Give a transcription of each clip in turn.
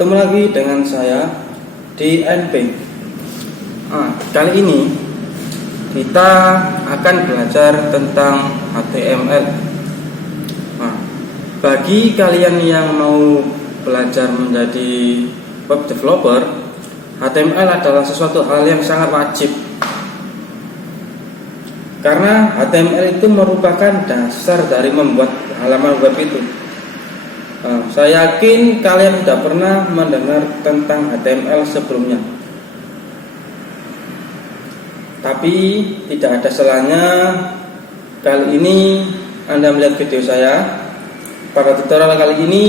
Ketemu lagi dengan saya di NP. Kali ini kita akan belajar tentang HTML. Bagi kalian yang mau belajar menjadi web developer, HTML adalah sesuatu hal yang sangat wajib. Karena HTML itu merupakan dasar dari membuat halaman web itu. Saya yakin kalian sudah pernah mendengar tentang HTML sebelumnya. Tapi tidak ada salahnya kali ini Anda melihat video saya. Pada tutorial kali ini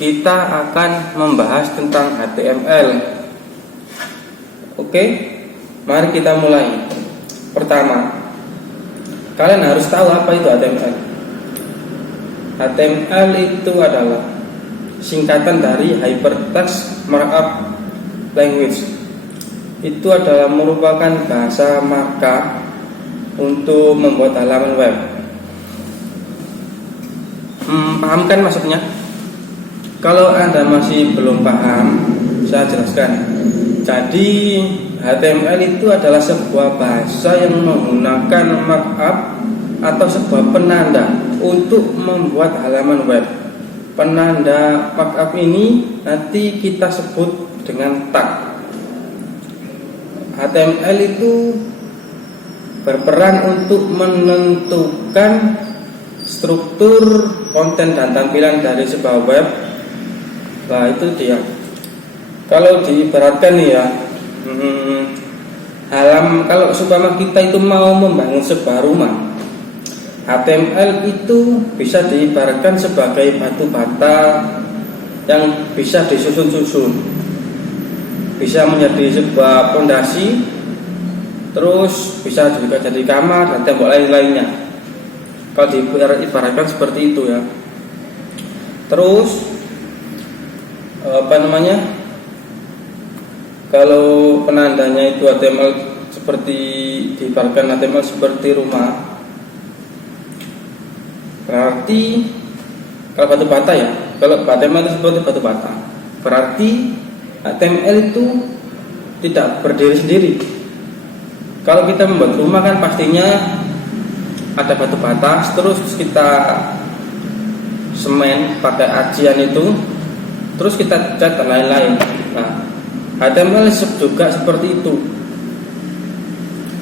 kita akan membahas tentang HTML. Oke, mari kita mulai. Pertama, kalian harus tahu apa itu HTML. HTML itu adalah singkatan dari Hypertext Markup Language. Itu adalah merupakan bahasa markup untuk membuat halaman web. Paham kan maksudnya? Kalau Anda masih belum paham, saya jelaskan. Jadi HTML itu adalah sebuah bahasa yang menggunakan markup atau sebuah penanda untuk membuat halaman web. Penanda markup ini nanti kita sebut dengan tag. HTML itu berperan untuk menentukan struktur, konten, dan tampilan dari sebuah web. Nah, itu dia. Kalau diibaratkan nih ya, kalau seumpama kita itu mau membangun sebuah rumah, HTML itu bisa diibaratkan sebagai batu bata yang bisa disusun-susun, bisa menjadi sebuah fondasi, terus bisa juga jadi kamar dan tembok lain-lainnya. Kalau diibaratkan seperti itu ya. Terus kalau penandanya itu HTML seperti diibaratkan HTML seperti rumah, berarti kalau batu bata ya, kalau HTML itu seperti batu bata, berarti HTML itu tidak berdiri sendiri. Kalau kita membuat rumah kan pastinya ada batu bata, terus kita semen pakai acian itu, terus kita cat dan lain-lain. Nah, HTML juga seperti itu.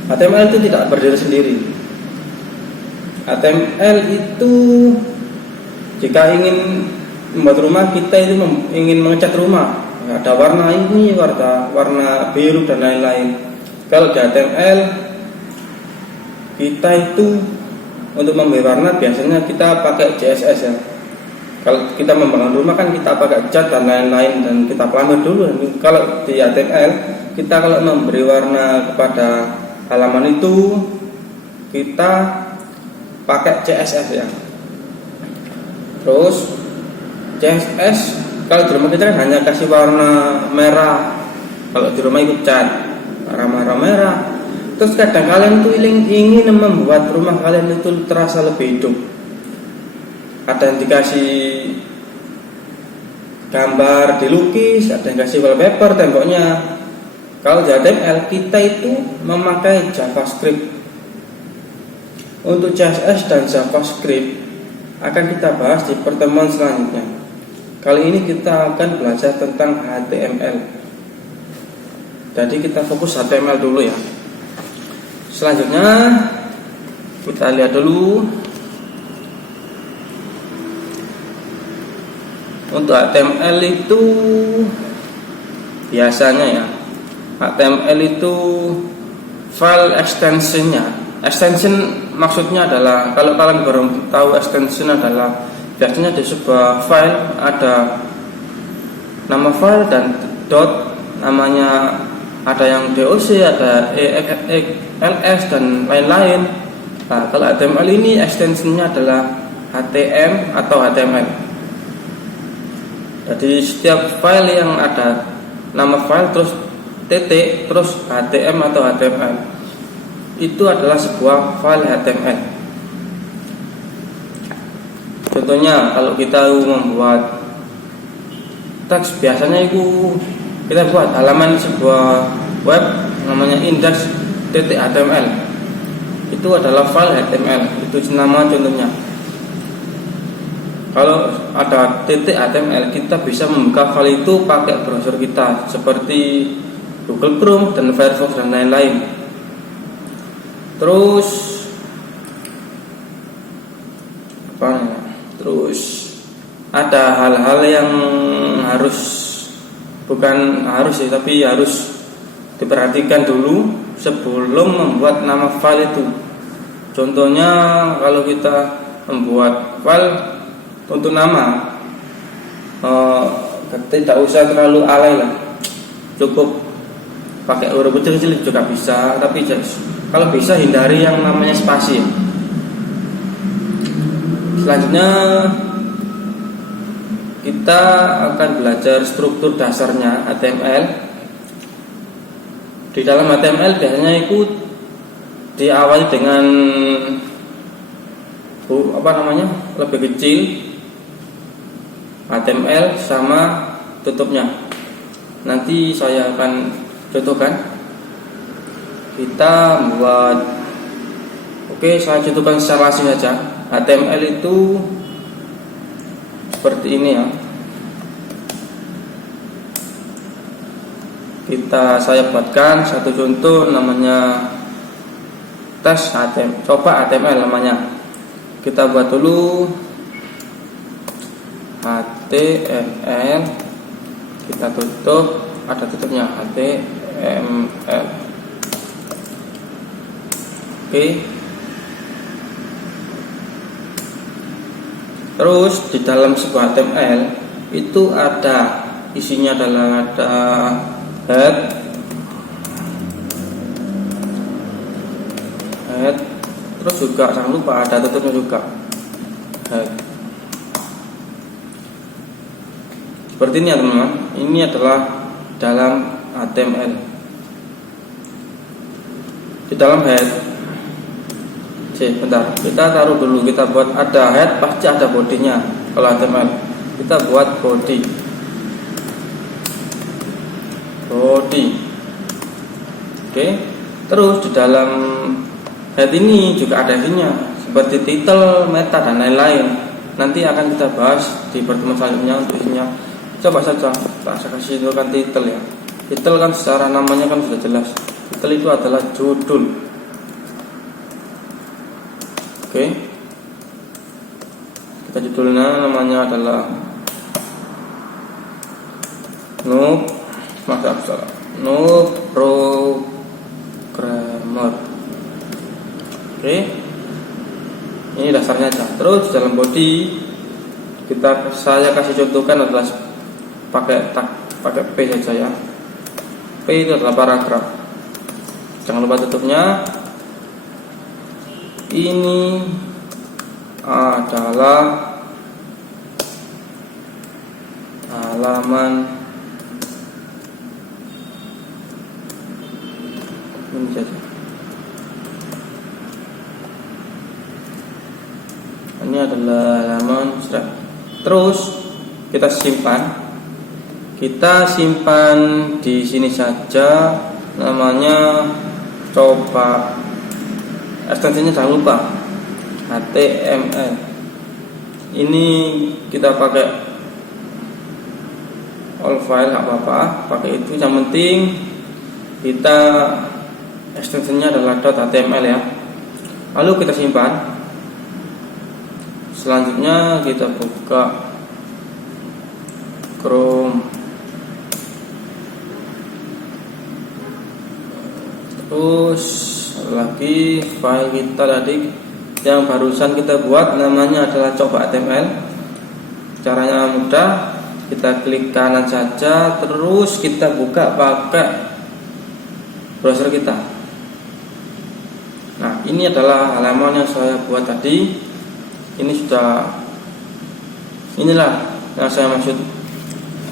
HTML itu tidak berdiri sendiri. HTML itu jika ingin membuat rumah, kita itu ingin mengecat rumah, ada warna ini, warna biru dan lain-lain. Kalau di HTML kita itu untuk memberi warna biasanya kita pakai CSS ya. Kalau kita membangun rumah kan kita pakai cat dan lain-lain dan kita pelamir dulu. Kalau di HTML kita kalau memberi warna kepada halaman itu kita pakai CSS ya. Terus CSS kalau di rumah kita kan hanya kasih warna merah. Kalau di rumah ikut cat warna merah. Terus kadang kalian tuh ingin membuat rumah kalian itu terasa lebih hidup. Ada yang dikasih gambar dilukis, ada yang kasih wallpaper temboknya. Kalau di HTML kita itu memakai JavaScript. Untuk CSS dan JavaScript akan kita bahas di pertemuan selanjutnya. Kali ini kita akan belajar tentang HTML. Jadi kita fokus HTML dulu ya. Selanjutnya kita lihat dulu untuk HTML itu biasanya ya, HTML itu file extensionnya. Extension maksudnya adalah, kalau kalian baru tahu extension adalah biasanya di sebuah file ada nama file dan dot namanya. Ada yang DOC, ada EXLS dan lain-lain. Nah, kalau HTML ini ekstensinya adalah HTM atau HTML. Jadi setiap file yang ada nama file terus titik terus HTM atau HTML itu adalah sebuah file HTML. Contohnya kalau kita membuat teks biasanya itu kita buat halaman sebuah web namanya index.html. Itu adalah file HTML, itu nama contohnya. Kalau ada .html, kita bisa membuka file itu pakai browser kita seperti Google Chrome dan Firefox dan lain-lain. Terus ada hal-hal yang bukan harus sih, tapi harus diperhatikan dulu sebelum membuat nama file itu. Contohnya kalau kita membuat file untuk nama, tidak usah terlalu alay lah, cukup pakai huruf kecil-kecil juga bisa, tapi kalau bisa hindari yang namanya spasi. Selanjutnya kita akan belajar struktur dasarnya HTML. Di dalam HTML biasanya itu diawali dengan lebih kecil HTML sama tutupnya. Nanti saya akan contohkan. Kita buat, saya contohkan secara langsung saja. HTML itu seperti ini ya. Saya buatkan satu contoh namanya tes HTML, coba HTML namanya. Kita buat dulu HTML, kita tutup, ada tutupnya HTML. Terus di dalam sebuah HTML itu ada isinya adalah ada head, terus juga jangan lupa ada tutupnya juga head. Seperti ini ya teman-teman. Ini adalah dalam HTML. Di dalam head, bentar, kita taruh dulu, kita buat ada head, pasti ada bodinya. Kalau HTML kita buat body. Terus di dalam head ini juga ada isinya seperti title, meta dan lain-lain. Nanti akan kita bahas di pertemuan selanjutnya untuk isinya. Coba saja saya kasih itu kan title ya. Title kan secara namanya kan sudah jelas. Title itu adalah judul. Kita judulnya namanya adalah no programmer. Ini dasarnya aja. Terus dalam body saya kasih contohkan adalah pakai P saja ya. P itu adalah paragraf. Jangan lupa tutupnya. Ini adalah halaman ini saja. Ini adalah halaman sudah. Terus kita simpan di sini saja, namanya coba. Ekstensinya jangan lupa HTML. Ini kita pakai all file, nggak apa-apa, pakai itu. Yang penting kita ekstensinya adalah .html ya. Lalu kita simpan. Selanjutnya kita buka Chrome. Terus lagi file kita tadi yang barusan kita buat namanya adalah coba HTML. Caranya mudah, kita klik kanan saja, terus kita buka pakai browser kita. Nah, ini adalah halaman yang saya buat tadi. Inilah yang saya maksud.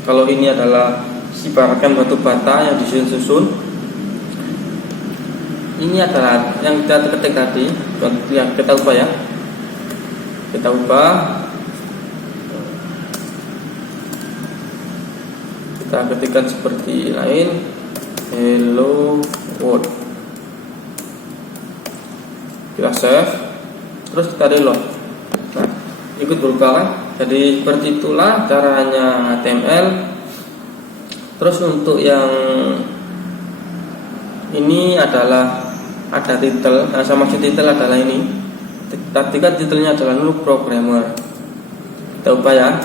Kalau ini adalah ibaratkan batu bata yang disusun. Ini adalah yang kita ketik tadi. Kita ubah ya. Kita ubah. kita ketikkan seperti lain, hello world. Kita save, terus kita reload. Nah, ikut berubah kan? Jadi seperti itulah caranya HTML. Terus untuk yang ini adalah ada title. Nah, sama maksud title adalah ini. Ketika titelnya adalah Noob Programmer. Kita ubah ya.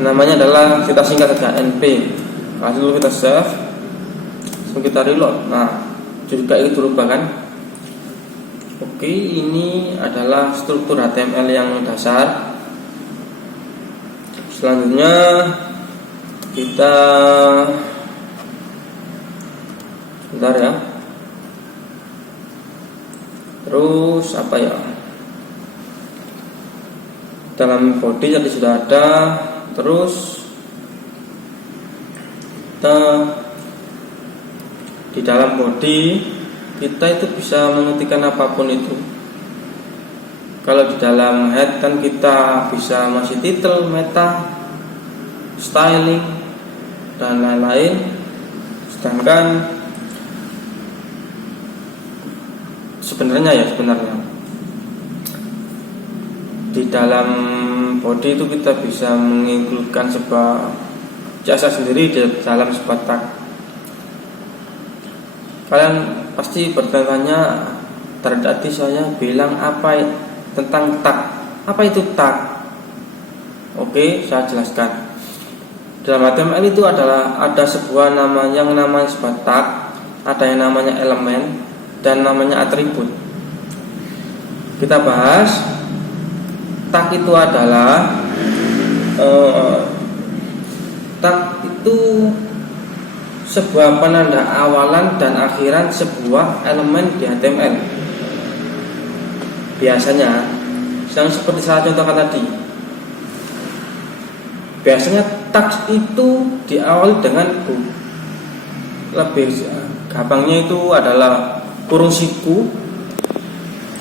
Namanya adalah, kita singkat saja, NP. Lalu kita save, lalu kita reload. Nah, juga itu berubah kan. Oke, ini adalah struktur HTML yang dasar. Selanjutnya kita sebentar ya. Terus apa ya, dalam body tadi sudah ada. Terus kita di dalam body kita itu bisa mengetikkan apapun itu. Kalau di dalam head kan kita bisa masih title, meta, styling dan lain-lain. Sedangkan sebenarnya di dalam body itu kita bisa menginkludkan sebuah jasa sendiri di dalam sebuah tag. Kalian pasti bertanya, tadi saya bilang apa tentang tag. Apa itu tag? Oke, saya jelaskan. Dalam HTML itu ada sebuah nama yang namanya sebuah tag, ada yang namanya elemen dan namanya atribut. Kita bahas. Tag itu adalah tag itu sebuah penanda awalan dan akhiran sebuah elemen di HTML. Biasanya, yang seperti saya contohkan tadi, biasanya tag itu diawali dengan lebih gampangnya itu adalah kurung siku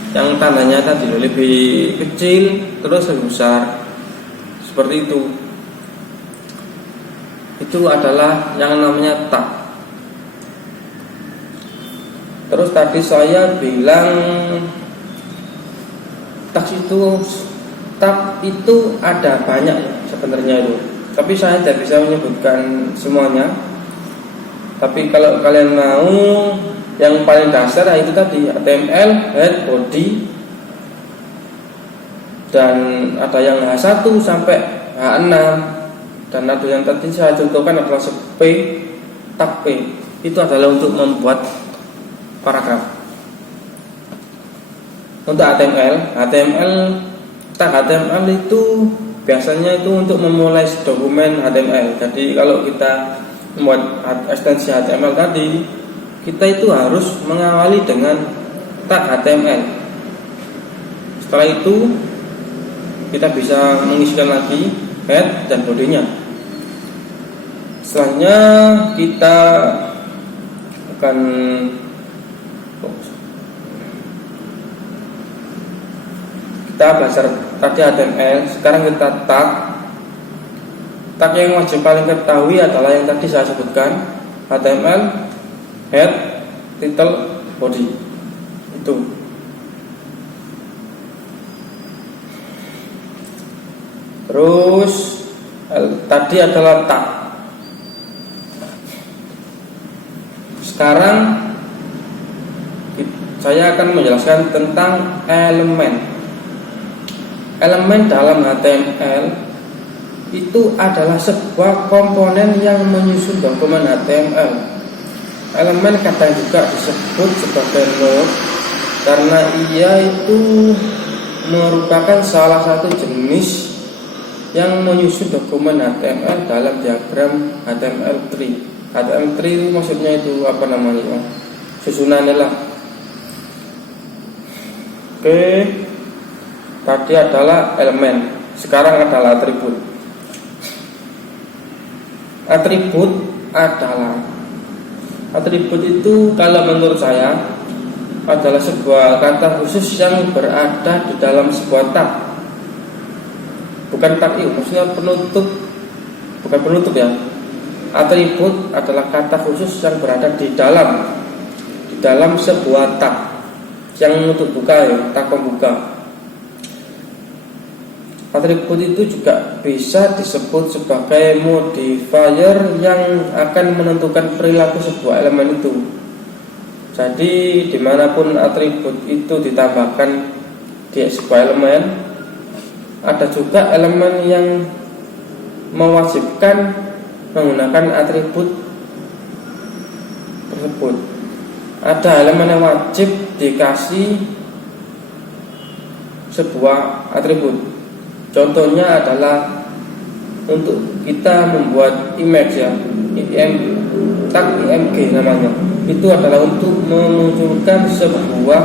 yang tandanya tadi lebih kecil terus lebih besar, seperti itu. Itu adalah yang namanya tag. Terus tadi saya bilang tag itu ada banyak sebenarnya itu, tapi saya tidak bisa menyebutkan semuanya. Tapi kalau kalian mau yang paling dasar itu tadi HTML, head, body, dan ada yang H1 sampai H6. Dan ada yang tadi saya contohkan adalah P, tag P. Itu adalah untuk membuat paragraf. Untuk HTML, tag HTML itu biasanya itu untuk memulai dokumen HTML. Jadi kalau kita membuat ekstensi HTML tadi, kita itu harus mengawali dengan tag HTML. Setelah itu kita bisa mengisikan lagi head dan bodinya. Selanjutnya kita akan belajar tadi HTML. Sekarang kita tag. Tag yang wajib paling ketahui adalah yang tadi saya sebutkan, HTML, head, title, body. Itu. Terus tadi adalah tag. Sekarang saya akan menjelaskan tentang elemen. Elemen dalam HTML itu adalah sebuah komponen yang menyusun dokumen HTML. Elemen kadang juga disebut sebagai node karena ia itu merupakan salah satu jenis yang menyusun dokumen HTML dalam diagram HTML3. HTML3 itu maksudnya itu apa namanya? Susunannya lah. Oke. Tadi adalah elemen. Sekarang adalah atribut. Atribut itu kalau menurut saya adalah sebuah kata khusus yang berada di dalam sebuah tag. Bukan tag itu, maksudnya penutup bukan penutup ya. Atribut adalah kata khusus yang berada di dalam sebuah tag yang menutup buka ya, tag pembuka. Atribut itu juga bisa disebut sebagai modifier yang akan menentukan perilaku sebuah elemen itu. Jadi dimanapun atribut itu ditambahkan di sebuah elemen, ada juga elemen yang mewajibkan menggunakan atribut tersebut. Ada elemen yang wajib dikasih sebuah atribut. Contohnya adalah untuk kita membuat image ya, tag img namanya. Itu adalah untuk memunculkan sebuah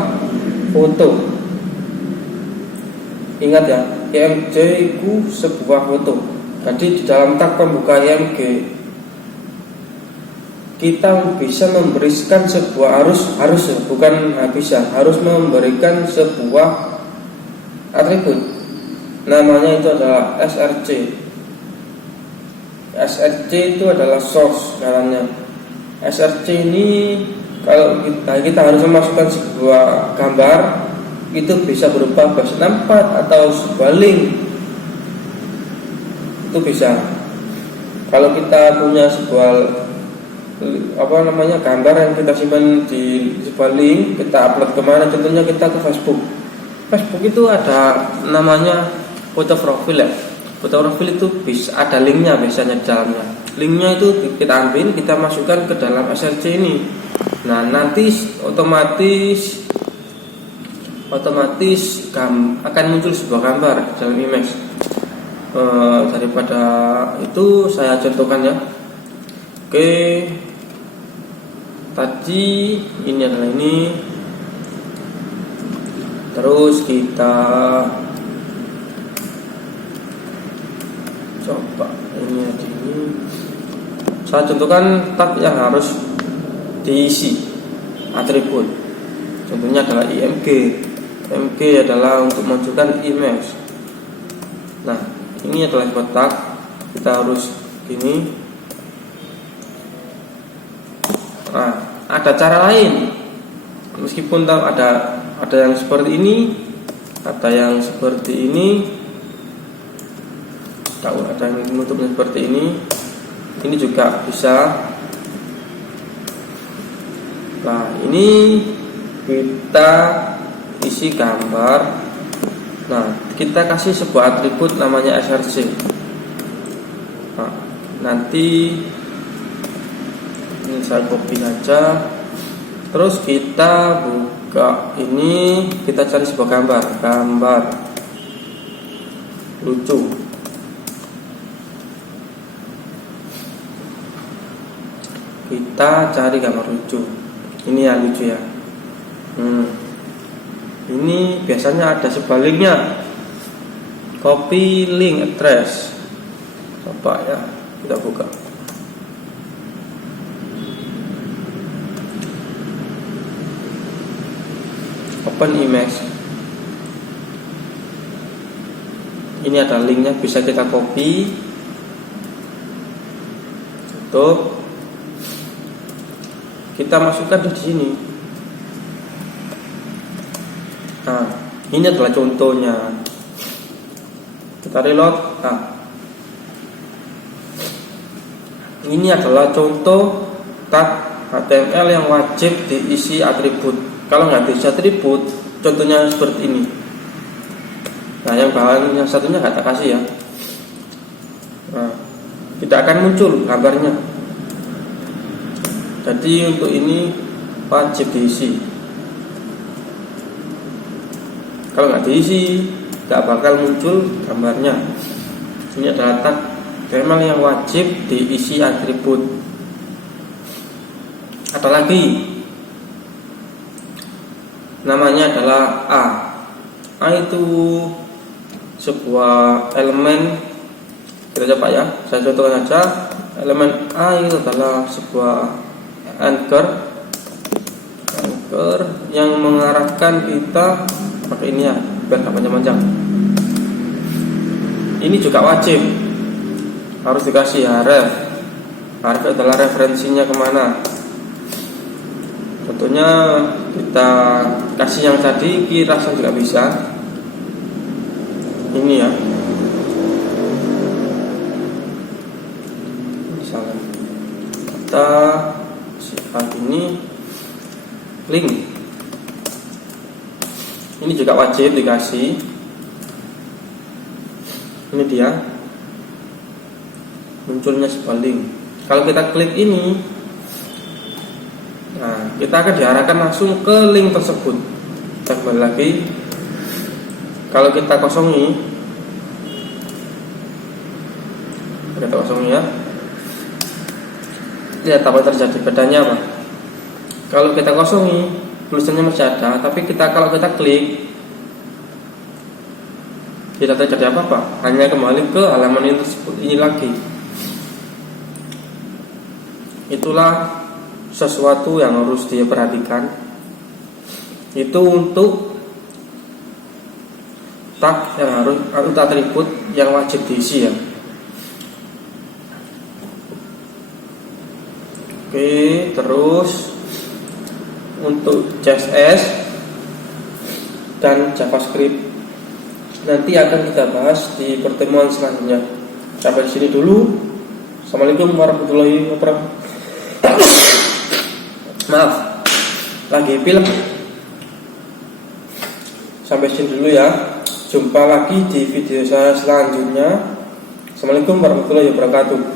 foto. Ingat ya, img itu sebuah foto. Jadi di dalam tag pembuka img kita bisa memberikan sebuah harus memberikan sebuah atribut. Namanya itu adalah src. src itu adalah source namanya. src ini kalau kita harus memasukkan sebuah gambar, itu bisa berupa base64 atau sebuah link. Itu bisa. Kalau kita punya sebuah gambar yang kita simpan di sebuah link, kita upload kemana? Contohnya kita ke Facebook. Facebook itu ada namanya foto profil ya. Foto profil itu bisa ada linknya biasanya di dalamnya. Linknya itu kita ambil, kita masukkan ke dalam src ini. Nah nanti otomatis akan muncul sebuah gambar dalam image. Daripada itu saya contohkan ya. Oke, tadi ini adalah ini. Terus kita coba ini. Saya contohkan tag yang harus diisi atribut. Contohnya adalah img. Img adalah untuk memunculkan image. Nah, ini adalah sebuah tag. Kita harus gini. Nah, ada cara lain. Meskipun ada yang seperti ini, ada yang seperti ini. Ada yang menutupnya seperti ini juga bisa. Nah ini kita isi gambar. Nah kita kasih sebuah atribut namanya src. Nah, nanti ini saya copy saja. Terus kita buka ini, kita cari sebuah gambar lucu. Kita cari gambar lucu. Ini ya lucu ya. Ini biasanya ada sebaliknya. Copy link address. Coba ya, kita buka. Open image. Ini ada linknya, bisa kita copy. Tutup. Kita masukkan di sini. Nah, ini adalah contohnya. Kita reload. Nah, ini adalah contoh tag HTML yang wajib diisi atribut. Kalau nggak diisi atribut, contohnya seperti ini. Nah, yang satunya nggak tak kasih ya. Nah, tidak akan muncul gambarnya. Jadi untuk ini wajib diisi. Kalau nggak diisi, nggak bakal muncul gambarnya. Ini adalah tag HTML yang wajib diisi atribut. Ada lagi, namanya adalah A. A itu sebuah elemen. Kita coba ya, saya contohkan saja. Elemen A itu adalah sebuah anchor yang mengarahkan kita pakai ini ya, biar nggak panjang-panjang. Ini juga wajib. harus dikasih href. Href adalah referensinya kemana. Tentunya kita kasih yang tadi, kirasan juga bisa. Ini ya, misalnya kita sifat ini link, ini juga wajib dikasih. Ini dia, munculnya sebuah link. Kalau kita klik ini, nah kita akan diarahkan langsung ke link tersebut. Kita kembali lagi. Kalau kita kosongi ya, lihat apa terjadi. Bedanya apa? Kalau kita kosongi, tulisannya masih ada, tapi kalau kita klik, tidak terjadi apa-apa, hanya kembali ke halaman ini tersebut. Ini lagi. Itulah sesuatu yang harus diperhatikan. Itu untuk tag yang harus atribut yang wajib diisi ya. Oke, terus untuk CSS dan JavaScript nanti akan kita bahas di pertemuan selanjutnya. Sampai di sini dulu. Assalamualaikum warahmatullahi wabarakatuh. Maaf, lagi film. Sampai sini dulu ya. Jumpa lagi di video saya selanjutnya. Assalamualaikum warahmatullahi wabarakatuh.